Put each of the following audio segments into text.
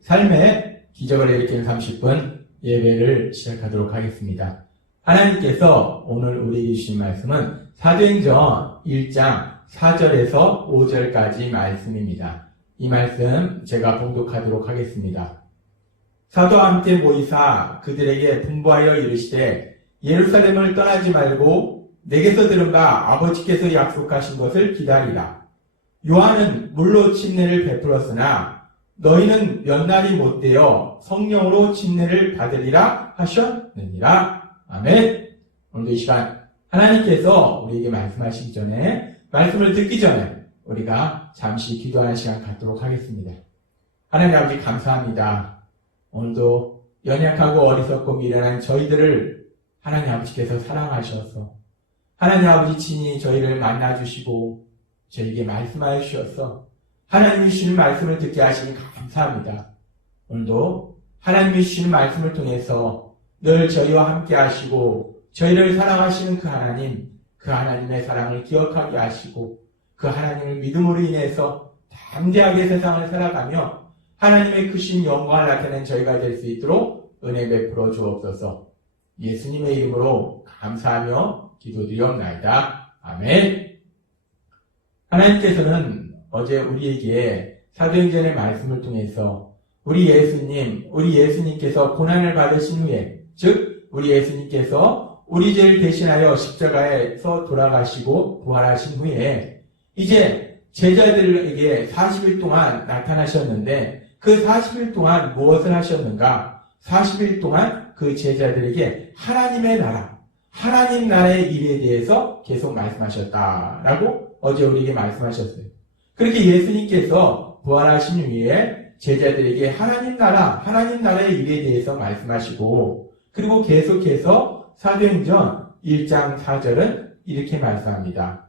삶의 기적을 일으키는 30분 예배를 시작하도록 하겠습니다. 하나님께서 오늘 우리에게 주신 말씀은 사도행전 1장 4절에서 5절까지 말씀입니다. 이 말씀 제가 봉독하도록 하겠습니다. 사도와 함께 모이사 그들에게 분부하여 이르시되 예루살렘을 떠나지 말고 내게서 들은 바 아버지께서 약속하신 것을 기다리라. 요한은 물로 침례를 베풀었으나 너희는 몇 날이 못되어 성령으로 침례를 받으리라 하셨느니라. 아멘. 오늘도 이 시간 하나님께서 우리에게 말씀하시기 전에, 말씀을 듣기 전에 우리가 잠시 기도하는 시간 갖도록 하겠습니다. 하나님 아버지 감사합니다. 오늘도 연약하고 어리석고 미련한 저희들을 하나님 아버지께서 사랑하셔서 하나님 아버지 친히 저희를 만나주시고 저희에게 말씀하여 주셔서 하나님이 주시는 말씀을 듣게 하시니 감사합니다. 오늘도 하나님이 주시는 말씀을 통해서 늘 저희와 함께 하시고 저희를 사랑하시는 그 하나님, 그 하나님의 사랑을 기억하게 하시고 그 하나님을 믿음으로 인해서 담대하게 세상을 살아가며 하나님의 크신 영광을 나타내는 저희가 될 수 있도록 은혜 베풀어 주옵소서. 예수님의 이름으로 감사하며 기도드리옵나이다. 아멘. 하나님께서는 어제 우리에게 사도행전의 말씀을 통해서 우리 예수님께서 고난을 받으신 후에, 즉 우리 예수님께서 우리 죄를 대신하여 십자가에서 돌아가시고 부활하신 후에 이제 제자들에게 40일 동안 나타나셨는데 그 40일 동안 무엇을 하셨는가? 40일 동안 그 제자들에게 하나님의 나라, 하나님 나라의 일에 대해서 계속 말씀하셨다라고 어제 우리에게 말씀하셨어요. 그렇게 예수님께서 부활하신 후에 제자들에게 하나님 나라의 일에 대해서 말씀하시고 그리고 계속해서 사도행전 1장 4절은 이렇게 말씀합니다.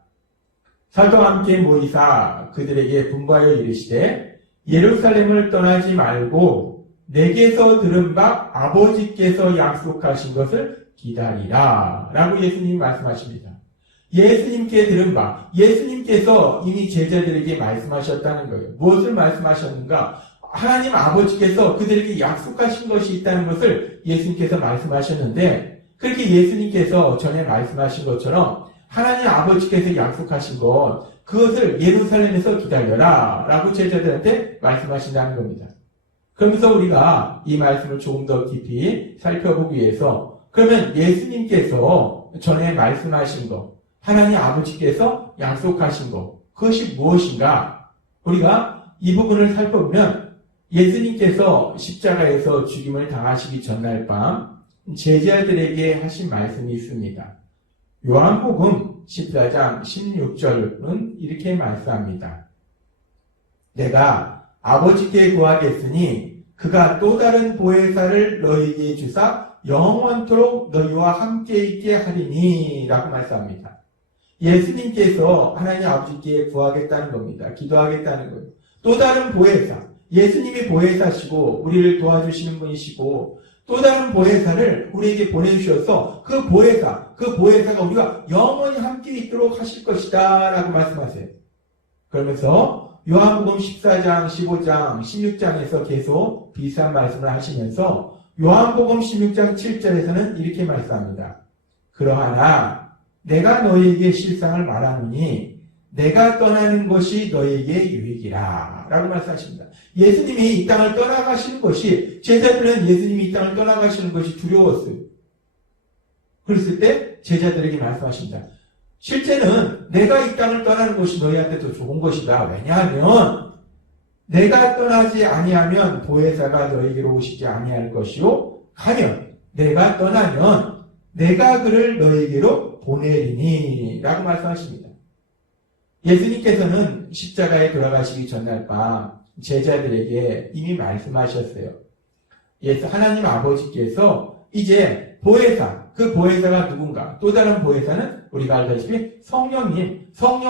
사도와 함께 모이사 그들에게 분부하여 이르시되 예루살렘을 떠나지 말고 내게서 들은 바 아버지께서 약속하신 것을 기다리라 라고 예수님이 말씀하십니다. 예수님께 들은 바, 예수님께서 이미 제자들에게 말씀하셨다는 거예요. 무엇을 말씀하셨는가? 하나님 아버지께서 그들에게 약속하신 것이 있다는 것을 예수님께서 말씀하셨는데 그렇게 예수님께서 전에 말씀하신 것처럼 하나님 아버지께서 약속하신 것, 그것을 예루살렘에서 기다려라 라고 제자들한테 말씀하신다는 겁니다. 그러면서 우리가 이 말씀을 조금 더 깊이 살펴보기 위해서 그러면 예수님께서 전에 말씀하신 것, 하나님 아버지께서 약속하신 것, 그것이 무엇인가? 우리가 이 부분을 살펴보면 예수님께서 십자가에서 죽임을 당하시기 전날 밤 제자들에게 하신 말씀이 있습니다. 요한복음 14장 16절은 이렇게 말씀합니다. 내가 아버지께 구하겠으니 그가 또 다른 보혜사를 너희에게 주사 영원토록 너희와 함께 있게 하리니 라고 말씀합니다. 예수님께서 하나님 아버지께 구하겠다는 겁니다. 기도하겠다는 거예요. 또 다른 보혜사, 예수님이 보혜사시고 우리를 도와주시는 분이시고 또 다른 보혜사를 우리에게 보내주셔서 그 보혜사가 우리가 영원히 함께 있도록 하실 것이다 라고 말씀하세요. 그러면서 요한복음 14장, 15장, 16장에서 계속 비슷한 말씀을 하시면서 요한복음 16장 7절에서는 이렇게 말씀합니다. 그러하나 내가 너희에게 실상을 말하노니 내가 떠나는 것이 너희에게 유익이라 라고 말씀하십니다. 예수님이 이 땅을 떠나가시는 것이, 제자들은 예수님이 이 땅을 떠나가시는 것이 두려웠어요. 그랬을 때 제자들에게 말씀하십니다. 실제는 내가 이 땅을 떠나는 것이 너희한테 더 좋은 것이다. 왜냐하면 내가 떠나지 아니하면 보혜사가 너희에게로 오시지 아니할 것이요 가면 내가 떠나면 내가 그를 너희에게로 보내리니 라고 말씀하십니다. 예수님께서는 십자가에 돌아가시기 전날 밤 제자들에게 이미 말씀하셨어요. 하나님 아버지께서 이제 보혜사, 그 보혜사가 누군가? 또 다른 보혜사는 우리가 알다시피 성령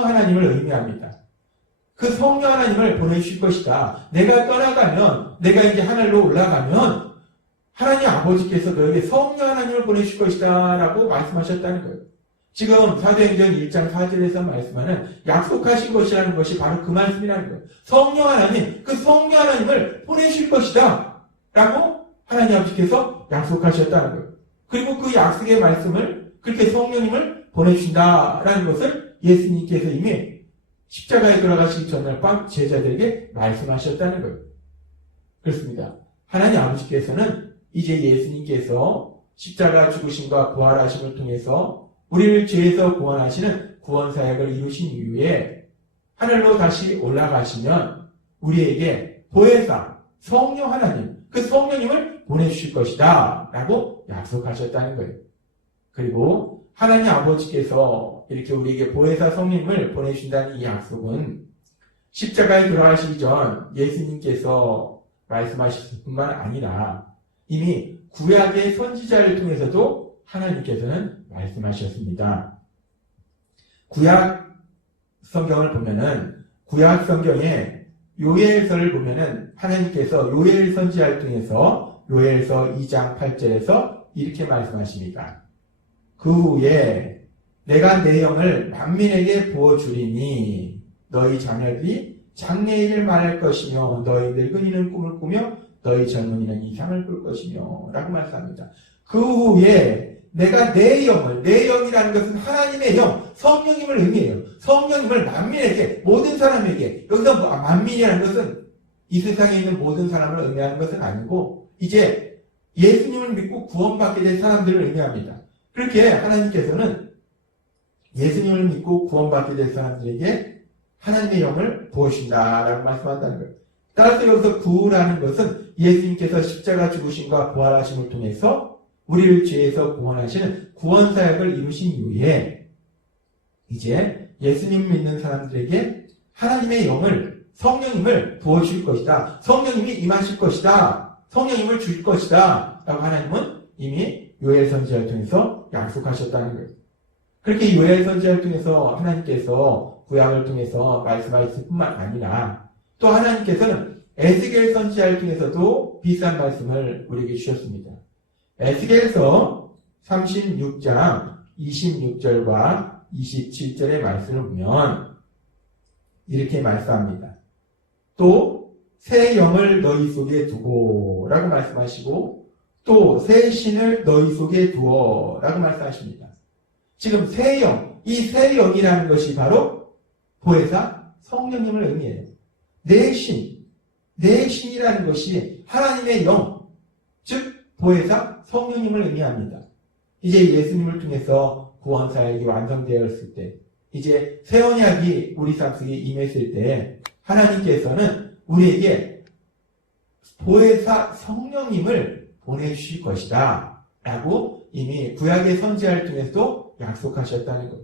하나님을 의미합니다. 그 성령 하나님을 보내주실 것이다. 내가 떠나가면, 내가 이제 하늘로 올라가면 하나님 아버지께서 너에게 성령 하나님을 보내주실 것이다 라고 말씀하셨다는 거예요. 지금 사도행전 1장 4절에서 말씀하는 약속하신 것이라는 것이 바로 그 말씀이라는 거예요. 성령 하나님, 그 성령 하나님을 보내실 것이다 라고 하나님 아버지께서 약속하셨다는 거예요. 그리고 그 약속의 말씀을 그렇게 성령님을 보내주신다라는 것을 예수님께서 이미 십자가에 돌아가시기 전날 밤 제자들에게 말씀하셨다는 거예요. 그렇습니다. 하나님 아버지께서는 이제 예수님께서 십자가 죽으심과 부활하심을 통해서 우리를 죄에서 구원하시는 구원사역을 이루신 이후에 하늘로 다시 올라가시면 우리에게 보혜사, 성령 하나님, 그 성령님을 보내주실 것이다 라고 약속하셨다는 거예요. 그리고 하나님 아버지께서 이렇게 우리에게 보혜사 성령님을 보내주신다는 이 약속은 십자가에 돌아가시기 전 예수님께서 말씀하셨을 뿐만 아니라 이미 구약의 선지자를 통해서도 하나님께서는 말씀하셨습니다. 구약 성경을 보면은 구약 성경의 요엘서를 보면은 하나님께서 요엘 선지자를 통해서 요엘서 2장 8절에서 이렇게 말씀하십니다. 그 후에 내가 내 영을 만민에게 부어주리니 너희 자녀들이 장래일을 말할 것이며 너희 늙은이는 꿈을 꾸며 너희 젊은이는 이상을 꿀 것이며 라고 말씀합니다. 그 후에 내가 내 영을, 내 영이라는 것은 하나님의 영, 성령님을 의미해요. 성령님을 만민에게, 모든 사람에게, 여기서 만민이라는 것은 이 세상에 있는 모든 사람을 의미하는 것은 아니고 이제 예수님을 믿고 구원받게 된 사람들을 의미합니다. 그렇게 하나님께서는 예수님을 믿고 구원받게 된 사람들에게 하나님의 영을 부어주신다라고 말씀한다는 거예요. 따라서 여기서 구라는 것은 예수님께서 십자가 죽으심과 부활하심을 통해서 우리를 죄에서 구원하시는 구원사역을 이루신 이후에 이제 예수님 믿는 사람들에게 하나님의 영을, 성령님을 부어주실 것이다. 성령님이 임하실 것이다. 성령님을 주실 것이다. 라고 하나님은 이미 요엘 선지자를 통해서 약속하셨다는 거예요. 그렇게 요엘 선지자를 통해서 하나님께서 구약을 통해서 말씀하셨을 뿐만 아니라 또 하나님께서는 에스겔 선지자를 통해서도 비슷한 말씀을 우리에게 주셨습니다. 에스겔서 36장 26절과 27절의 말씀을 보면 이렇게 말씀합니다. 또 새 영을 너희 속에 두고 라고 말씀하시고 또 새 신을 너희 속에 두어 라고 말씀하십니다. 지금 새 영, 이 새 영이라는 것이 바로 보혜사 성령님을 의미해요. 내 신이라는 것이 하나님의 영, 즉 보혜사 성령님을 의미합니다. 이제 예수님을 통해서 구원사역이 완성되었을 때, 이제 새 언약이 우리 삶 속에 임했을 때 하나님께서는 우리에게 보혜사 성령님을 보내주실 것이다 라고 이미 구약의 선지자를 통해서도 약속하셨다는 것.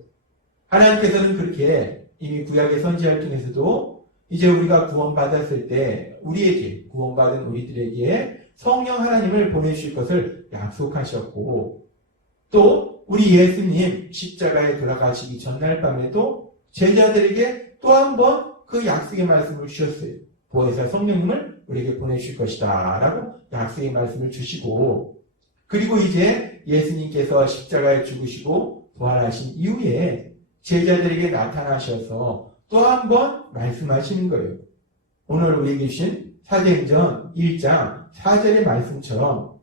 하나님께서는 그렇게 이미 구약의 선지자를 통해서도 이제 우리가 구원받았을 때 우리에게, 구원받은 우리들에게 성령 하나님을 보내주실 것을 약속하셨고, 또 우리 예수님 십자가에 돌아가시기 전날 밤에도 제자들에게 또 한 번 그 약속의 말씀을 주셨어요. 보혜사 성령님을 우리에게 보내주실 것이다 라고 약속의 말씀을 주시고, 그리고 이제 예수님께서 십자가에 죽으시고 부활하신 이후에 제자들에게 나타나셔서 또 한 번 말씀하시는 거예요. 오늘 우리에게 주신 사도행전 1장 4절의 말씀처럼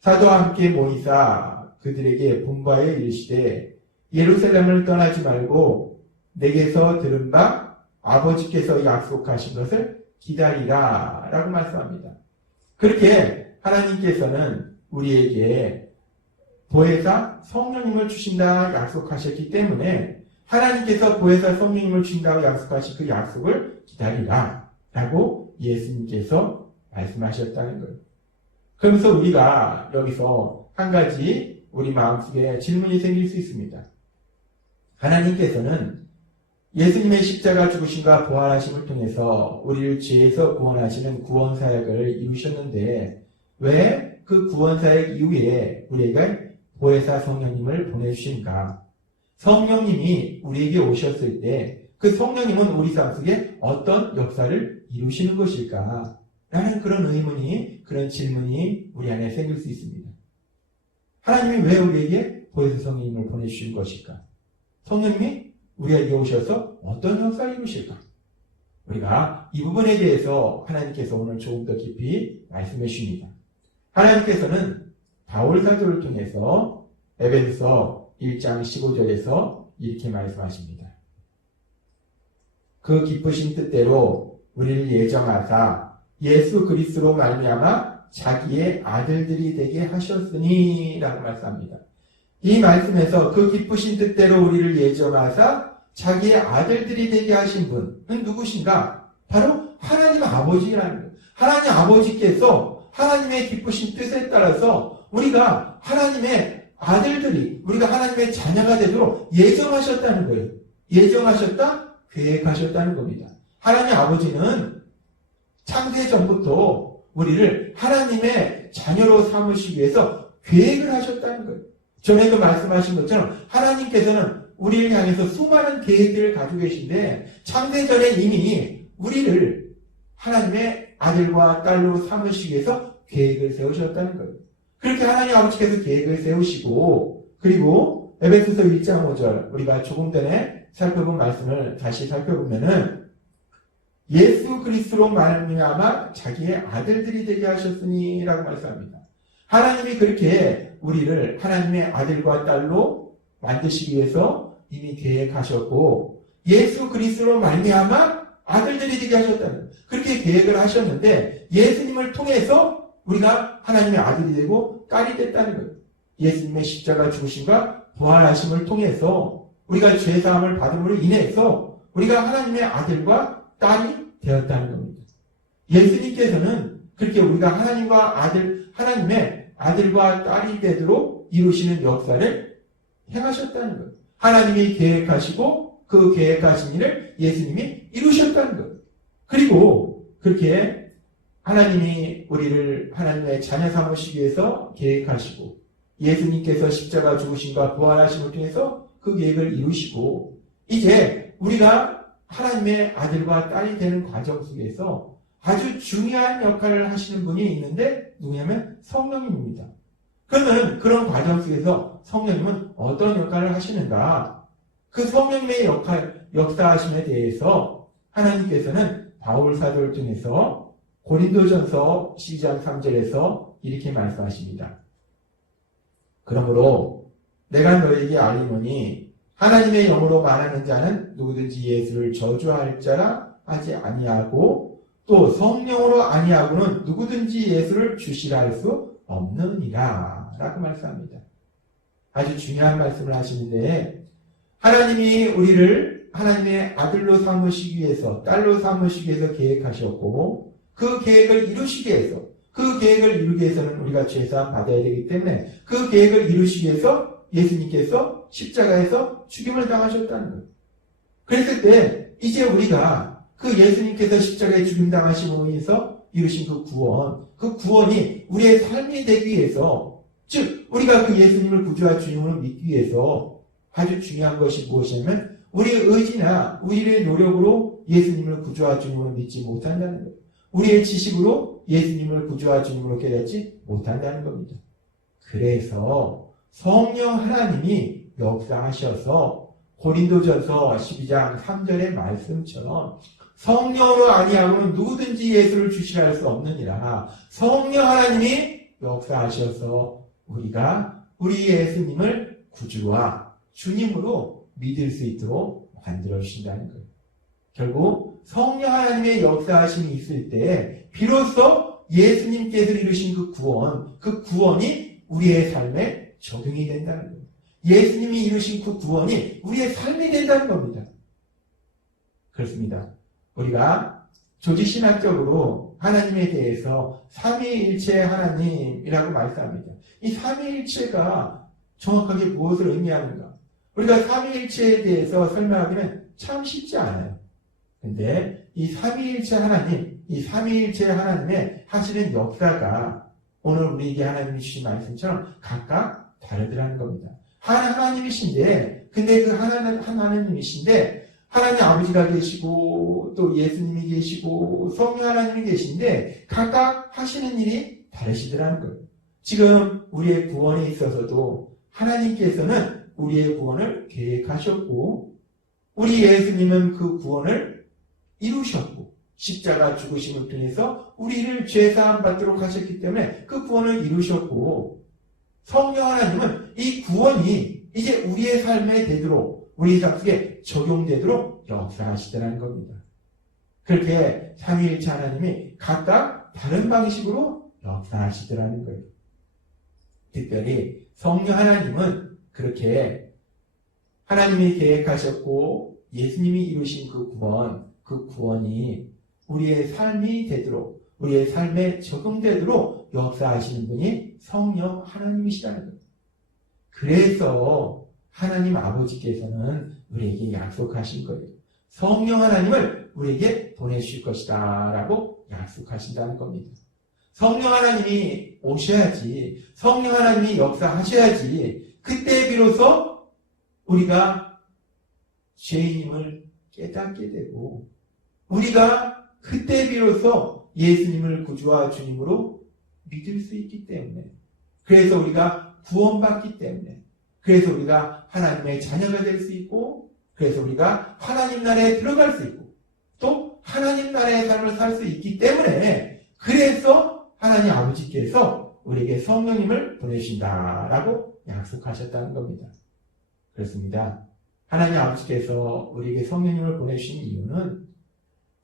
사도와 함께 모이사 그들에게 분부하여 이르시되 예루살렘을 떠나지 말고 내게서 들은 바 아버지께서 약속하신 것을 기다리라 라고 말씀합니다. 그렇게 하나님께서는 우리에게 보혜사 성령님을 주신다 약속하셨기 때문에 하나님께서 보혜사 성령님을 주신다고 약속하신 그 약속을 기다리라 라고 예수님께서 말씀하셨다는 거예요. 그러면서 우리가 여기서 한 가지 우리 마음속에 질문이 생길 수 있습니다. 하나님께서는 예수님의 십자가 죽으심과 부활하심을 통해서 우리를 죄에서 구원하시는 구원사역을 이루셨는데 왜 그 구원사역 이후에 우리에게 보혜사 성령님을 보내주신가? 성령님이 우리에게 오셨을 때 그 성령님은 우리 삶 속에 어떤 역사를 이루시는 것일까? 라는 그런 의문이, 그런 질문이 우리 안에 생길 수 있습니다. 하나님이 왜 우리에게 보혜사 성령님을 보내주신 것일까? 성령님이 우리에게 오셔서 어떤 역사를 이루실까? 우리가 이 부분에 대해서 하나님께서 오늘 조금 더 깊이 말씀해 주십니다. 하나님께서는 바울 사도를 통해서 에베소서 1장 15절에서 이렇게 말씀하십니다. 그 기쁘신 뜻대로 우리를 예정하사 예수 그리스도로 말미암아 자기의 아들들이 되게 하셨으니 라고 말씀합니다. 이 말씀에서 그 기쁘신 뜻대로 우리를 예정하사 자기의 아들들이 되게 하신 분은 누구신가? 바로 하나님 아버지라는 거예요. 하나님 아버지께서 하나님의 기쁘신 뜻에 따라서 우리가 하나님의 아들들이, 우리가 하나님의 자녀가 되도록 예정하셨다는 거예요. 예정하셨다? 계획하셨다는 겁니다. 하나님 아버지는 창세 전부터 우리를 하나님의 자녀로 삼으시기 위해서 계획을 하셨다는 거예요. 전에도 말씀하신 것처럼 하나님께서는 우리를 향해서 수많은 계획들을 가지고 계신데 창세전에 이미 우리를 하나님의 아들과 딸로 삼으시기 위해서 계획을 세우셨다는 거예요. 그렇게 하나님 아버지께서 계획을 세우시고, 그리고 에베소서 1장 5절 우리가 조금 전에 살펴본 말씀을 다시 살펴보면은 예수 그리스도로 말미암아 자기의 아들들이 되게 하셨으니 라고 말씀합니다. 하나님이 그렇게 우리를 하나님의 아들과 딸로 만드시기 위해서 이미 계획하셨고 예수 그리스도로 말미암아 아들들이 되게 하셨다는 거예요. 그렇게 계획을 하셨는데 예수님을 통해서 우리가 하나님의 아들이 되고 딸이 됐다는 거예요. 예수님의 십자가 죽으심과 부활하심을 통해서 우리가 죄사함을 받음으로 인해서 우리가 하나님의 아들과 딸이 되었다는 겁니다. 예수님께서는 그렇게 우리가 하나님의 아들과 딸이 되도록 이루시는 역사를 행하셨다는 거예요. 하나님이 계획하시고 그 계획하신 일을 예수님이 이루셨다는 거예요. 그리고 그렇게 하나님이 우리를 하나님의 자녀 삼으시기 위해서 계획하시고 예수님께서 십자가 죽으심과 부활하심을 통해서 그 계획을 이루시고 이제 우리가 하나님의 아들과 딸이 되는 과정 속에서 아주 중요한 역할을 하시는 분이 있는데 누구냐면 성령님입니다. 그러면 그런 과정 속에서 성령님은 어떤 역할을 하시는가? 그 성령님의 역사하심에 대해서 하나님께서는 바울 사도를 통해서 고린도전서 12장 3절에서 이렇게 말씀하십니다. 그러므로 내가 너에게 알리노니 하나님의 영으로 말하는 자는 누구든지 예수를 저주할 자라 하지 아니하고 또 성령으로 아니하고는 누구든지 예수를 주시라 할 수 없느니라 라고 말씀합니다. 아주 중요한 말씀을 하시는데 하나님이 우리를 하나님의 아들로 삼으시기 위해서 딸로 삼으시기 위해서 계획하셨고 그 계획을 이루시기 위해서 그 계획을 이루기 위해서는 우리가 죄사함 받아야 되기 때문에 그 계획을 이루시기 위해서 예수님께서 십자가에서 죽임을 당하셨다는 거예요. 그랬을 때 이제 우리가 그 예수님께서 십자가에 죽임 당하심으로 인해서 이루신 그 구원이 우리의 삶이 되기 위해서 즉 우리가 그 예수님을 구주와 주님으로 믿기 위해서 아주 중요한 것이 무엇이냐면 우리의 의지나 우리의 노력으로 예수님을 구주와 주님으로 믿지 못한다는 거예요. 우리의 지식으로 예수님을 구주와 주님으로 깨닫지 못한다는 겁니다. 그래서 성령 하나님이 역사하셔서 고린도전서 12장 3절의 말씀처럼 성령으로 아니하고는 누구든지 예수를 주시라 할 수 없느니라. 성령 하나님이 역사하셔서 우리가 우리 예수님을 구주와 주님으로 믿을 수 있도록 만들어 주신다는 거예요. 결국 성령 하나님의 역사하심이 있을 때 비로소 예수님께서 이루신 그 구원이 우리의 삶에 적용이 된다는 거예요. 예수님이 이루신 그 구원이 우리의 삶이 된다는 겁니다. 그렇습니다. 우리가 조직신학적으로 하나님에 대해서 삼위일체 하나님이라고 말씀합니다. 이 삼위일체가 정확하게 무엇을 의미하는가? 우리가 삼위일체에 대해서 설명하기는 참 쉽지 않아요. 근데 이 삼위일체 하나님의 하시는 역사가 오늘 우리에게 하나님이 주신 말씀처럼 각각 다르더라는 겁니다. 하나님이신데, 근데 그 하나님이신데, 하나님 아버지가 계시고 또 예수님이 계시고 성령 하나님이 계신데 각각 하시는 일이 다르시더라는 거예요. 지금 우리의 구원에 있어서도 하나님께서는 우리의 구원을 계획하셨고 우리 예수님은 그 구원을 이루셨고 십자가 죽으심을 통해서 우리를 죄사함 받도록 하셨기 때문에 그 구원을 이루셨고 성령 하나님은 이 구원이 이제 우리의 삶에 되도록 우리 삶 속에 적용되도록 역사하시더라는 겁니다. 그렇게 삼위일체 하나님이 각각 다른 방식으로 역사하시더라는 거예요. 특별히 성령 하나님은 그렇게 하나님이 계획하셨고 예수님이 이루신 그 구원이 우리의 삶이 되도록 우리의 삶에 적용되도록 역사하시는 분이 성령 하나님이시라는 거예요. 그래서 하나님 아버지께서는 우리에게 약속하신 거예요. 성령 하나님을 우리에게 보내주실 것이다 라고 약속하신다는 겁니다. 성령 하나님이 오셔야지, 성령 하나님이 역사하셔야지 그때 비로소 우리가 죄인임을 깨닫게 되고 우리가 그때 비로소 예수님을 구주와 주님으로 믿을 수 있기 때문에 그래서 우리가 구원받기 때문에 그래서 우리가 하나님의 자녀가 될 수 있고 그래서 우리가 하나님 나라에 들어갈 수 있고 또 하나님 나라의 삶을 살 수 있기 때문에 그래서 하나님 아버지께서 우리에게 성령님을 보내신다라고 약속하셨다는 겁니다. 그렇습니다. 하나님 아버지께서 우리에게 성령님을 보내주신 이유는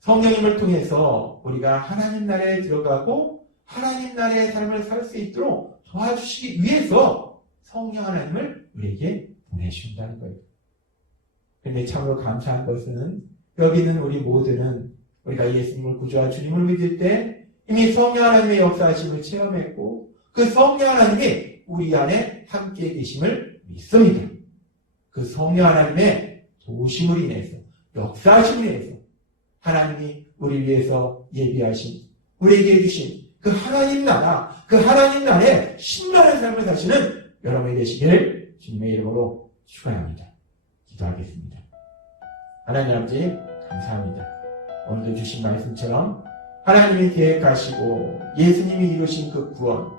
성령님을 통해서 우리가 하나님 나라에 들어가고 하나님 나라의 삶을 살 수 있도록 도와주시기 위해서 성령 하나님을 우리에게 보내주신다는 거예요. 그런데 참으로 감사한 것은 여기 있는 우리 모두는 우리가 예수님을 구주와 주님을 믿을 때 이미 성령 하나님의 역사하심을 체험했고 그 성령 하나님이 우리 안에 함께 계심을 믿습니다. 그 성령 하나님의 도우심을 인해서 역사하심을 인해서 하나님이 우리 위해서 예비하신 우리에게 해주신 그 하나님 나라 그 하나님 나라의 신나는 삶을 사시는 여러분이 되시기를 주님의 이름으로 축원합니다. 기도하겠습니다. 하나님 아버지 감사합니다. 오늘도 주신 말씀처럼 하나님이 계획하시고 예수님이 이루신 그 구원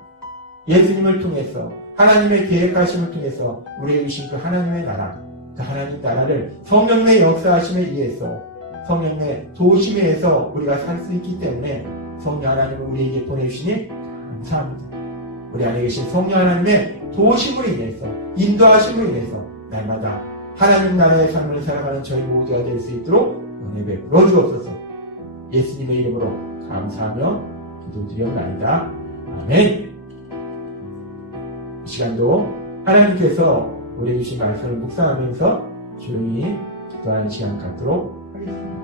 예수님을 통해서 하나님의 계획하심을 통해서 우리에게 주신 그 하나님의 나라 그 하나님 나라를 성령의 역사하심에 의해서 성령의 도우심에 의해서 우리가 살 수 있기 때문에 성령 하나님을 우리에게 보내주시니 감사합니다. 우리 안에 계신 성령 하나님의 도우심으로 인해서 인도하심으로 인해서 날마다 하나님 나라의 삶을 살아가는 저희 모두가 될 수 있도록 은혜 베풀어 주옵소서. 예수님의 이름으로 감사하며 기도드려옵나이다. 아멘. 이 시간도 하나님께서 우리에게 주신 말씀을 묵상하면서 조용히 기도하는 시간 갖도록 하겠습니다.